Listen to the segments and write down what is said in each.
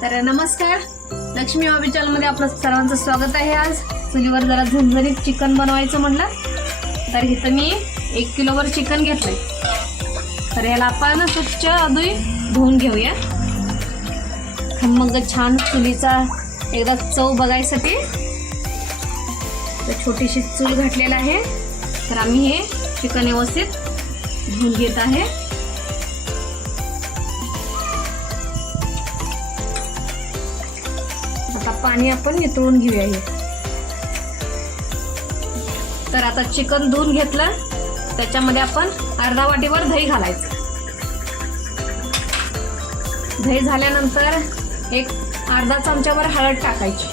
तर नमस्कार. लक्ष्मी बाबी चॅनलमध्ये आपलं सर्वांचं स्वागत आहे आज. चुलीवर जरा झणझणीत चिकन बनवायचं म्हणलं. तर इथं मी एक किलोवर चिकन घेतलंय. तर याला आपण स्वच्छ आधी धुवून घेऊया. मग छान चुलीचा एकदा चव बघायसाठी तर छोटीशी चूल घातलेला आहे. तर आम्ही हे चिकन व्यवस्थित धुवून घेत आहे. पाणी आपण नितळून घेऊया हे. तर आता चिकन धुवून घेतलं. त्याच्यामध्ये आपण अर्धा वाटीवर दही घालायचं. दही झाल्यानंतर एक अर्धा चमच्यावर हळद टाकायची.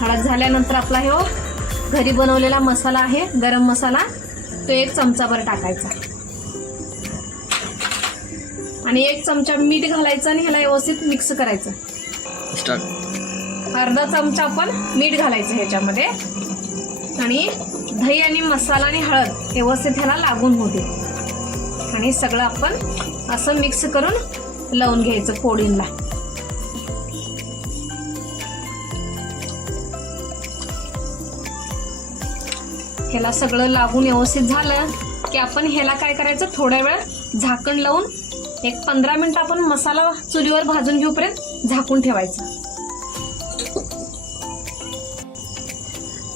हळद झाल्यानंतर आपला हे हो, घरी बनवलेला मसाला आहे गरम मसाला तो एक चमचाभर टाकायचा. आणि एक चमचा मीठ घालायचं आणि ह्याला व्यवस्थित मिक्स करायचं. स्टार्ट अर्धा चमचा आपण मीठ घालायचं ह्याच्यामध्ये. आणि दही आणि मसाला आणि हळद व्यवस्थित ह्याला लागून होते. आणि सगळं आपण असं मिक्स करून लावून घ्यायचं फोडींला ह्याला सगळं लागून व्यवस्थित झालं की आपण ह्याला काय करायचं? थोड्या वेळ झाकण लावून एक पंधरा मिनिट आपण मसाला चुलीवर भाजून घेऊपर्यंत झाकून ठेवायचं.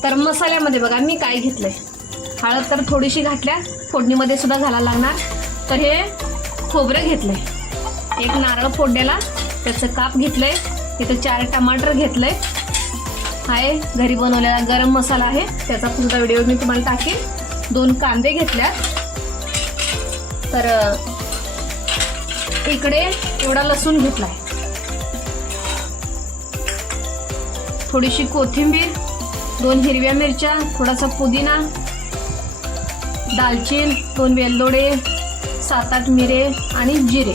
तर मसाल्यामध्ये बघा मी काय घेतलंय? हळद तर थोडीशी घातल्या फोडणीमध्ये सुद्धा घालायला लागणार. तर हे खोबरं घेतलंय. एक नारळ फोडण्याला त्याचं काप घेतलंय. तिथं चार टमाटर घेतलंय. आहे घरी बनवलेला गरम मसाला आहे. त्याचा पुढचा व्हिडिओ मी तुम्हाला टाकेन. दोन कांदे घेतल्यात तर इकडे एवढा लसूण घेतलाय. थोडीशी कोथिंबीर दोन हिरव्या मिरच्या थोडासा पुदिना दालचीन दोन वेलदोडे सात आठ मिरे आणि जिरे.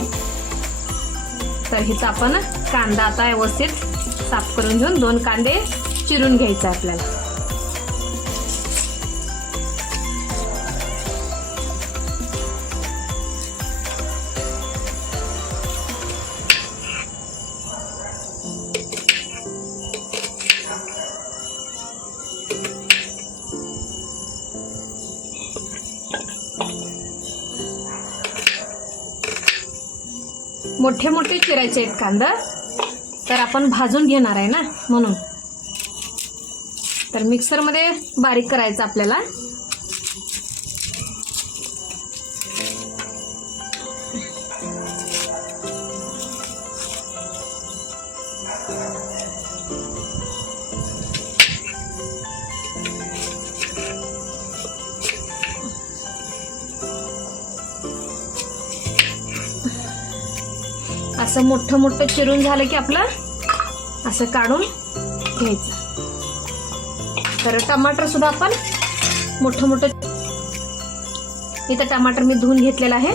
तर हिचा आपण कांदा आता व्यवस्थित साफ करून घेऊन दोन कांदे चिरून घ्यायचा आपल्याला. मोठे मोठे चिरायचे आहेत कांदा. तर आपण भाजून घेणार आहे ना म्हणून. तर मिक्सरमध्ये बारीक करायचं आपल्याला. असं मोठं मोठं चिरून झालं की आपलं असं काढून घ्यायचं. तर टमाटर सुद्धा आपण मोठं मोठं इथं टमाटर मी धुवून घेतलेलं आहे.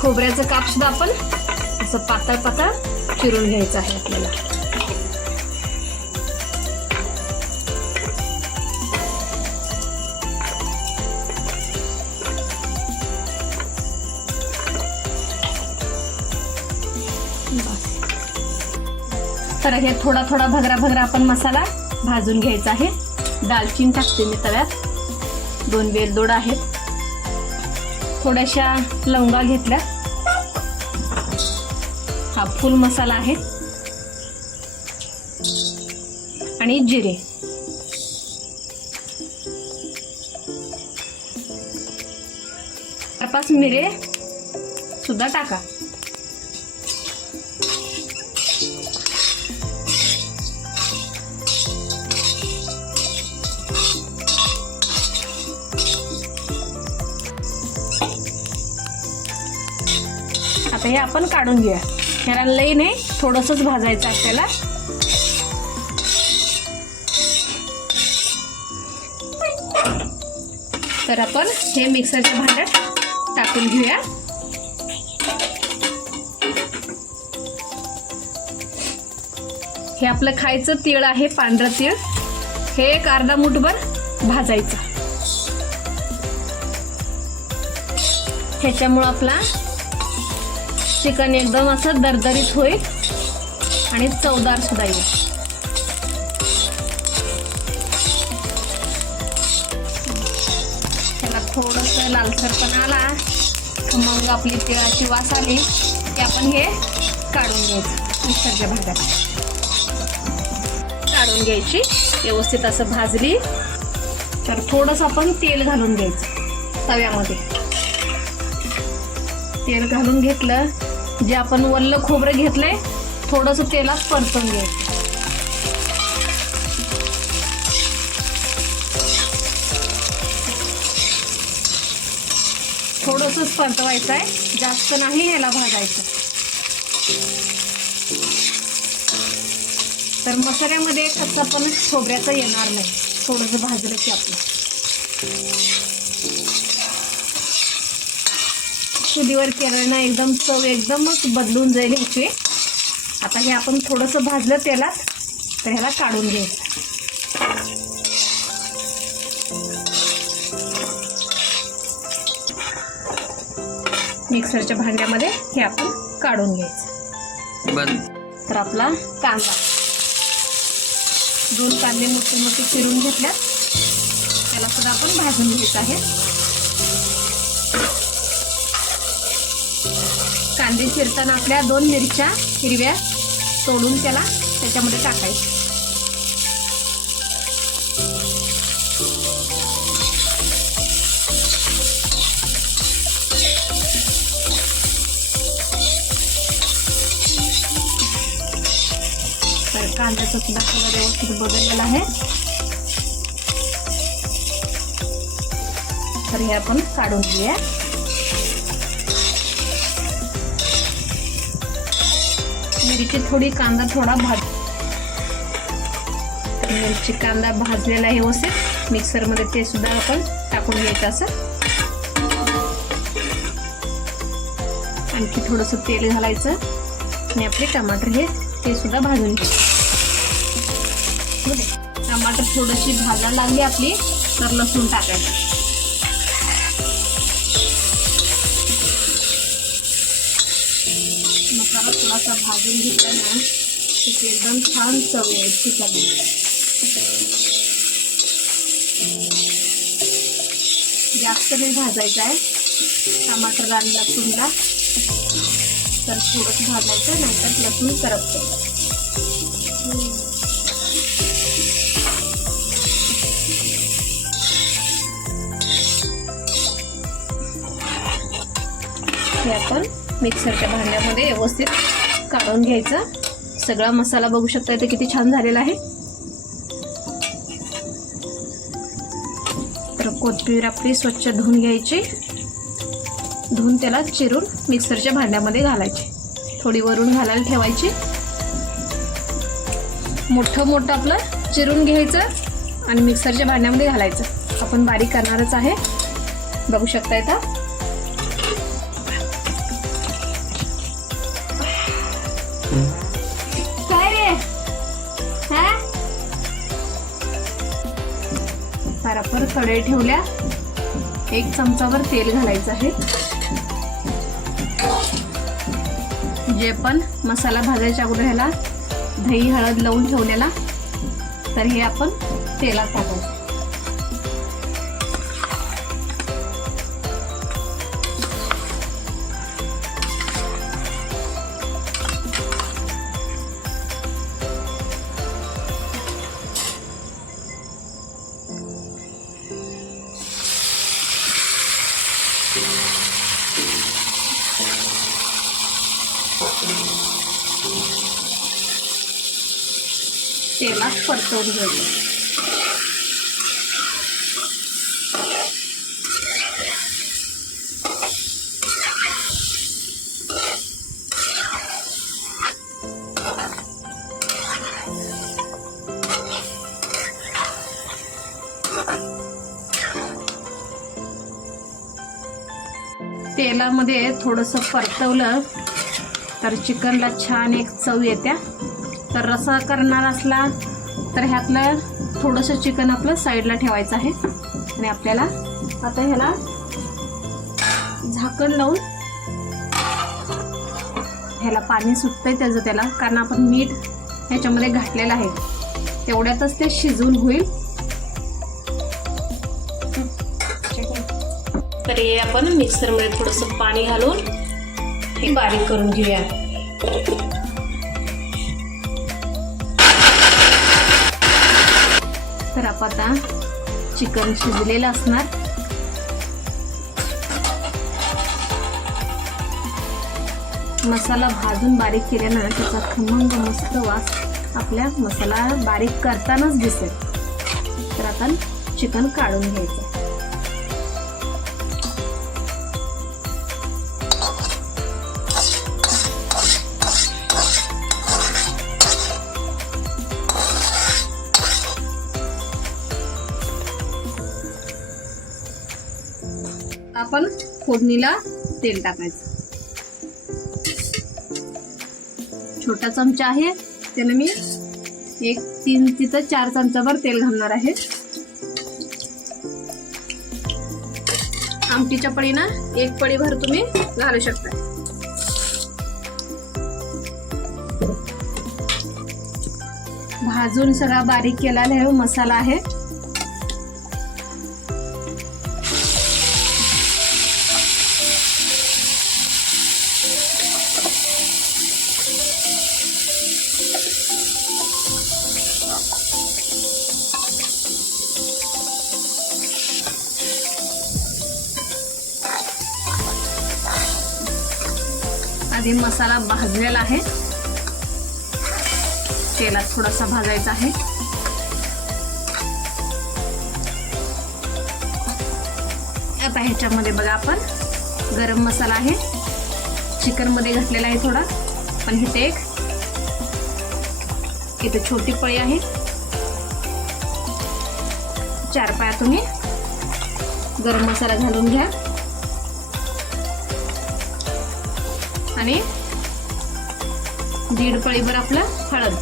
खोबऱ्याचं काप सुद्धा आपण असं पातळ पातळ चिरून घ्यायचं आहे आपल्याला. तर हे थोडा थोडा भगरा भगरा आपण मसाला भाजून घ्यायचा आहे. दालचीन टाकते मी तव्यात. दोन वेलदोड आहेत. थोड्याशा लवंगा घेतल्या. हा फुल मसाला आहे. आणि जिरे. चार पाच मिरे सुद्धा टाका. आता हे आपण काढून घेऊया. ह्याला लई नाही थोडंसंच भाजायचं आपल्याला. तर आपण हे मिक्सरच्या भांड्यात टाकून घेऊया. हे आपलं खायचं तीळ आहे पांढरं तीळ. हे एक अर्धा मुठभर भाजायचं. ह्याच्यामुळं आपला चिकन एकदम असं दरदरीत होईल आणि चवदार सुद्धा येईल. त्याला थोडंसं लालसरपणा आला. मग आपली तिळाची वास आली की आपण हे काढून घ्यायचं मिक्सरच्या भाज्या काढून घ्यायची व्यवस्थित असं भाजली. तर थोडंसं आपण तेल घालून घ्यायचं तव्यामध्ये. तेल घालून घेतलं जे आपण वल्ल खोबरं घेतलंय थोडंसं तेलात परतून घ्यायचं थोडंसंच परतवायचं आहे जास्त नाही ह्याला भाजायचं. तर मसाल्यामध्ये कच्चा पण खोबऱ्याचा येणार नाही थोडंसं भाजलं की आपलं. चुलीवर केलं ना एकदम चव एकदमच बदलून जाईल ह्याची. आता हे आपण थोडंसं भाजलं तेलात तर ह्याला काढून घ्यायचं. मिक्सरच्या भांड्यामध्ये हे आपण काढून घ्यायचं. बंद. तर आपला कांदा. दोन कांदे मोठे मोठे चिरून घेतल्यात. त्याला सुद्धा आपण भाजून घ्यायचं आहे. कांदे चिरताना आपल्या दोन मिरच्या हिरव्या तोडून त्याला त्याच्यामध्ये टाकायचं. तर कांद्याचा सुद्धा कलर व्यवस्थित बदललेला आहे. तर हे आपण काढून घेऊया. मिरची थोडी कांदा थोडा भाज मिरची कांदा भाजलेला आहे व्यवस्थित. मिक्सरमध्ये ते सुद्धा आपण टाकून घ्यायचं असं. आणखी थोडंसं तेल घालायचं. आणि आपले टमाटर हे ते सुद्धा भाजून घ्यायचं. टमाटर थोडीशी भाजायला लागली आपली तर लसूण टाकायचं. मसाला थोडासा भाजून घेतला ना तिथे एकदम छान चव आहे चिकन जास्त नाही भाजायचं आहे. टमाटर आणि लसूणला तर थोडंच भाजायचं नाहीतर लसूण करपतं हे आपण मिक्सरच्या भांड्यामध्ये व्यवस्थित काढून घ्यायचं. सगळा मसाला बघू शकता इथे किती छान झालेला आहे. तर कोथिंबीर आपली स्वच्छ धुवून घ्यायची. धुवून त्याला चिरून मिक्सरच्या भांड्यामध्ये घालायची. थोडी वरून घालायला ठेवायची. मोठं मोठं आपलं चिरून घ्यायचं आणि मिक्सरच्या भांड्यामध्ये घालायचं. आपण बारीक करणारच आहे. बघू शकता इथं. तारापर कढई ठेवल्या. एक चमचावर तेल घालायचं आहे. जे पण मसाला भाजायच्या अगोदर ह्याला दही हळद लावून ठेवलेला तर हे आपण तेलात टाकायचं. तेलात परतवून तेलामध्ये थोडंसं परतवलं तर चिकनला छान एक चव येत्या. तर रसा करणार असला तर ह्यातलं थोडंसं चिकन आपलं साईडला ठेवायचं आहे. आणि आपल्याला आता ह्याला झाकण लावून ह्याला पाणी सुटतंय त्याचं त्याला कारण आपण मीठ ह्याच्यामध्ये घातलेलं आहे. तेवढ्यातच ते शिजून होईल. तर हे आपण मिक्सरमध्ये थोडंसं पाणी घालून हे बारीक करून घेऊया. तर आता चिकन शिजलेलं असणार. मसाला भाजून बारीक केल्यानं त्याचा खमंग मस्त वास आपल्या मसाला बारीक करतानाच दिसेल. तर आपण चिकन काढून घ्यायचं. आपण फोडणीला तेल टाकायचं. छोटा चमचा आहे. त्याला मी एक तीन तिथं चार चमचाभर तेल घालणार आहे. आमटीच्या पळीनं एक पळीभर तुम्ही घालू शकता. भाजून सगळा बारीक केलेला आहे मसाला आहे. आधी मसाला भाजलेला आहे. तेलात थोडासा भाजायचा आहे. आता ह्याच्यामध्ये बघा आपण गरम मसाला आहे. चिकनमध्ये घातलेला आहे थोडा पण इथे एक इथे छोटी पळी आहे. चार पाया तुम्ही गरम मसाला घालून घ्या. आणि दीड पळीभर आपलं हळद.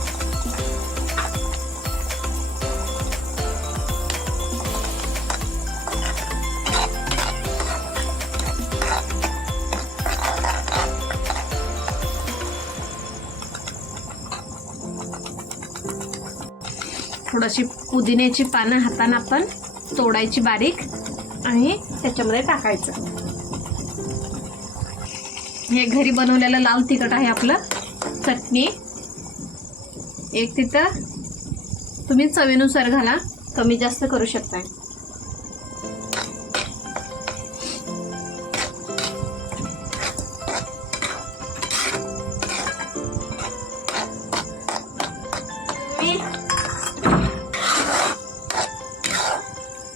थोडीशी पुदिन्याची पानं हातानं आपण तोडायची बारीक आणि त्याच्यामध्ये टाकायचं. हे घरी बनवलेलं लाल तिखट आहे आपलं. चटणी. एक तिथं. तुम्ही चवीनुसार घाला. कमी जास्त करू शकताय.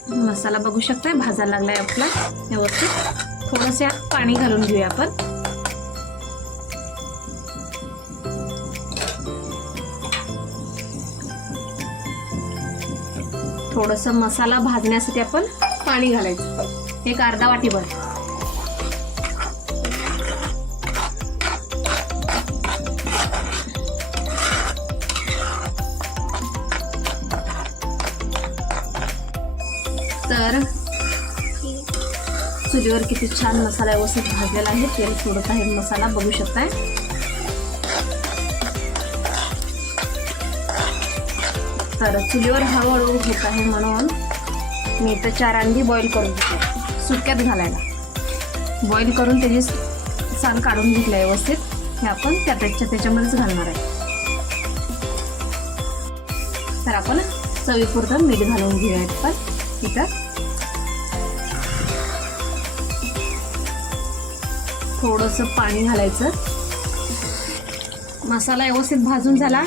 मसाला बघू शकताय. भाजायला लागलाय आपला. व्यवस्थित. थोडंसं यात पाणी घालून घेऊया आपण. थोडस मसाला भाजण्यासाठी आपण पाणी घालायचं. एक अर्धा वाटीभर. तर चुलीवर किती छान मसाला व्यवस्थित भाजलेला आहे. तेल सोडत आहे मसाला बघू शकताय. तर चुलीवर हळूहळू होत आहे म्हणून मी इथं चार अंडी बॉईल करून घेतले सुक्यात घालायला. बॉईल करून त्याची साल काढून घेतलं व्यवस्थित. हे आपण त्या त्याच्या त्याच्यामध्येच घालणार आहे. तर आपण चवीपुरतं मीठ घालून घेऊयात पण इथं. थोडंसं पाणी घालायचं. मसाला व्यवस्थित भाजून झाला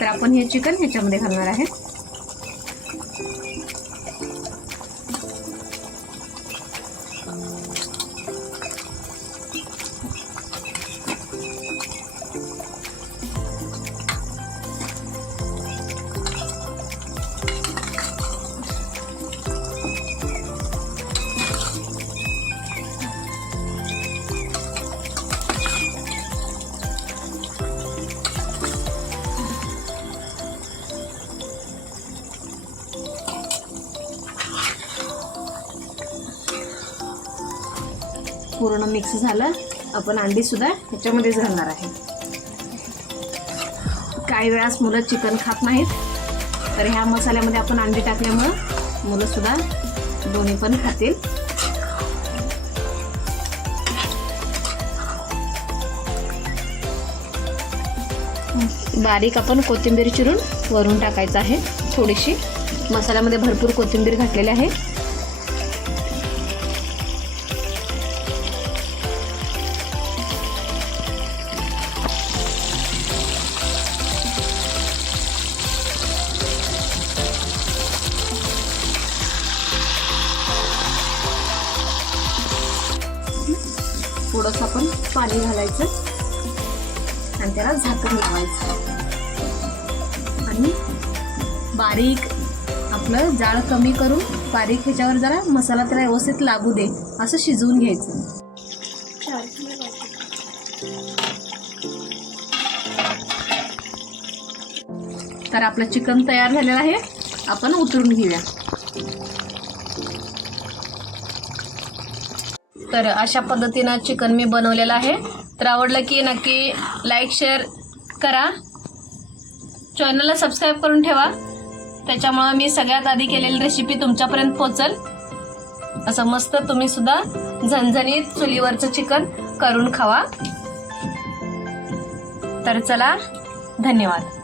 तर आपण हे चिकन ह्याच्यामध्ये घालणार आहे. पूर्ण मिक्स झालं. आपण अंडी सुद्धा ह्याच्यामध्येच घालणार आहे. काही वेळास मुलं चिकन खात नाहीत. तर ह्या मसाल्यामध्ये आपण अंडी टाकल्यामुळं मुलं सुद्धा दोन्ही पण खातील. बारीक आपण कोथिंबीर चिरून वरून टाकायचं आहे. थोडीशी. मसाल्यामध्ये भरपूर कोथिंबीर घातलेली आहे. थोडंसं आपण पाणी घालायचं आणि त्याला झाकण लावायचं. आणि बारीक आपलं जाळ कमी करून बारीक ह्याच्यावर जरा मसाला त्याला व्यवस्थित लागू दे असं शिजवून घ्यायचं. तर आपलं चिकन तयार झालेलं आहे. आपण उतरून घेऊया. तर अशा पद्धतीनं चिकन मी बनवलेलं आहे. तर आवडलं की नक्की लाईक शेअर करा. चॅनलला सबस्क्राईब करून ठेवा. त्याच्यामुळं मी सगळ्यात आधी केलेली रेसिपी तुमच्यापर्यंत पोचल असं मस्त तुम्ही सुद्धा झणझणीत चुलीवरचं चिकन करून खावा. तर चला धन्यवाद.